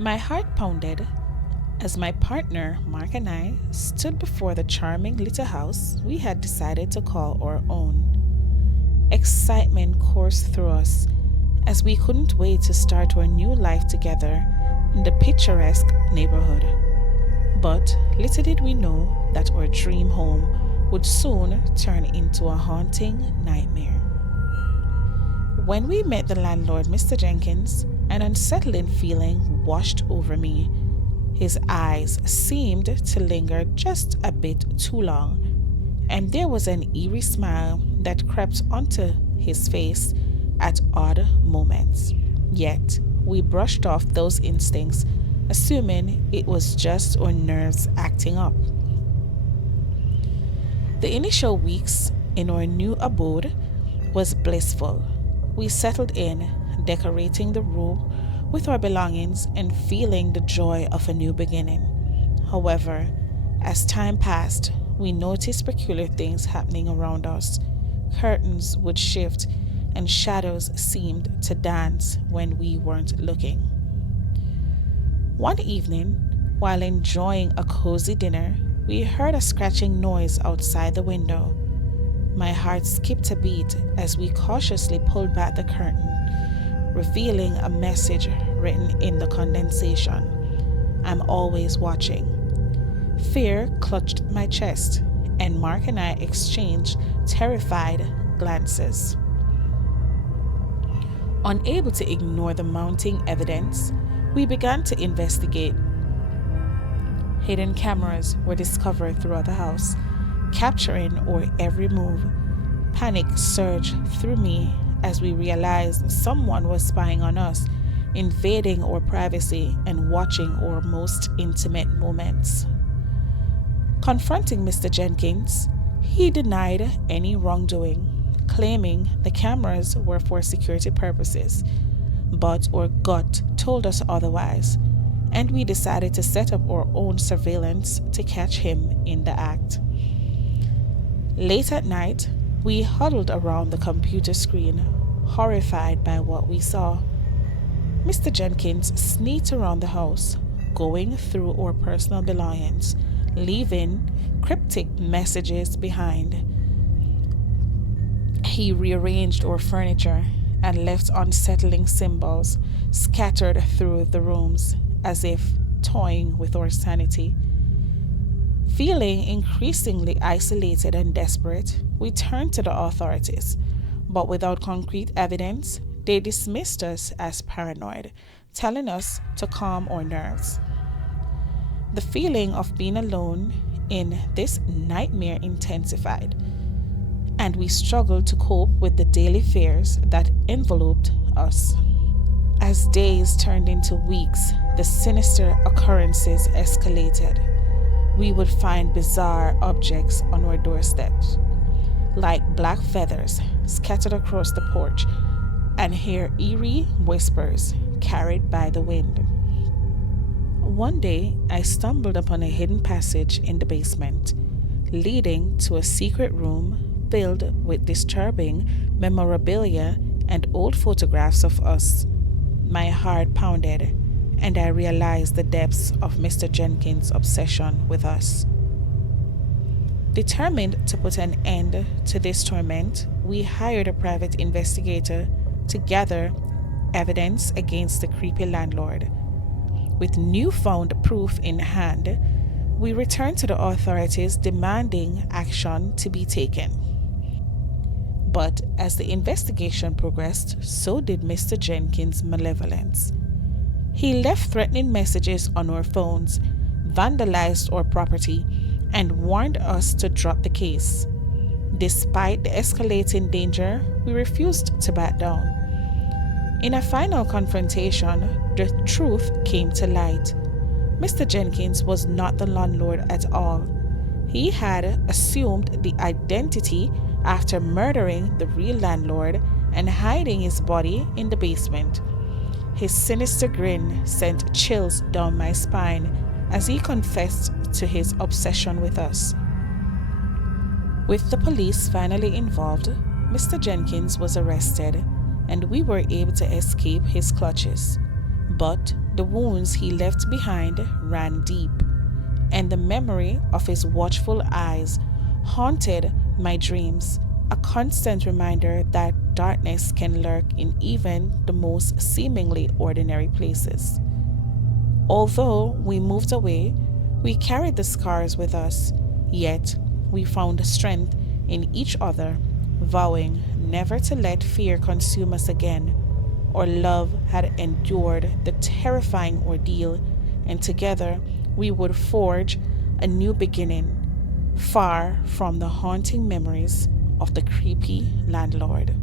My heart pounded as my partner, Mark, and I stood before the charming little house we had decided to call our own. Excitement coursed through us as we couldn't wait to start our new life together in the picturesque neighborhood. But little did we know that our dream home would soon turn into a haunting nightmare. When we met the landlord, Mr. Jenkins, an unsettling feeling washed over me. His eyes seemed to linger just a bit too long, and there was an eerie smile that crept onto his face at odd moments. Yet, we brushed off those instincts, assuming it was just our nerves acting up. The initial weeks in our new abode was blissful. We settled in, decorating the room with our belongings and feeling the joy of a new beginning. However, as time passed, we noticed peculiar things happening around us. Curtains would shift and shadows seemed to dance when we weren't looking. One evening, while enjoying a cozy dinner, we heard a scratching noise outside the window. My heart skipped a beat as we cautiously pulled back the curtain, revealing a message written in the condensation. I'm always watching. Fear clutched my chest, and Mark and I exchanged terrified glances. Unable to ignore the mounting evidence, we began to investigate. Hidden cameras were discovered throughout the house, capturing our every move. Panic surged through me as we realized someone was spying on us, invading our privacy and watching our most intimate moments. Confronting Mr. Jenkins, he denied any wrongdoing, claiming the cameras were for security purposes. But our gut told us otherwise, and we decided to set up our own surveillance to catch him in the act. Late at night, we huddled around the computer screen, horrified by what we saw. Mr. Jenkins sneaked around the house, going through our personal belongings, leaving cryptic messages behind. He rearranged our furniture and left unsettling symbols scattered through the rooms, as if toying with our sanity. Feeling increasingly isolated and desperate, we turned to the authorities, but without concrete evidence, they dismissed us as paranoid, telling us to calm our nerves. The feeling of being alone in this nightmare intensified, and we struggled to cope with the daily fears that enveloped us. As days turned into weeks, the sinister occurrences escalated. We would find bizarre objects on our doorsteps, like black feathers scattered across the porch, and hear eerie whispers carried by the wind. One day, I stumbled upon a hidden passage in the basement, leading to a secret room filled with disturbing memorabilia and old photographs of us. My heart pounded, and I realized the depths of Mr. Jenkins' obsession with us. Determined to put an end to this torment, we hired a private investigator to gather evidence against the creepy landlord. With newfound proof in hand, we returned to the authorities demanding action to be taken. But as the investigation progressed, so did Mr. Jenkins' malevolence. He left threatening messages on our phones, vandalized our property, and warned us to drop the case. Despite the escalating danger, we refused to back down. In a final confrontation, the truth came to light. Mr. Jenkins was not the landlord at all. He had assumed the identity after murdering the real landlord and hiding his body in the basement. His sinister grin sent chills down my spine as he confessed to his obsession with us. With the police finally involved, Mr. Jenkins was arrested and we were able to escape his clutches. But The wounds he left behind ran deep, and the memory of his watchful eyes haunted my dreams, a constant reminder that darkness can lurk in even the most seemingly ordinary places. Although we moved away, we carried the scars with us, yet we found strength in each other, vowing never to let fear consume us again. Our love had endured the terrifying ordeal, and together we would forge a new beginning, far from the haunting memories of the creepy landlord.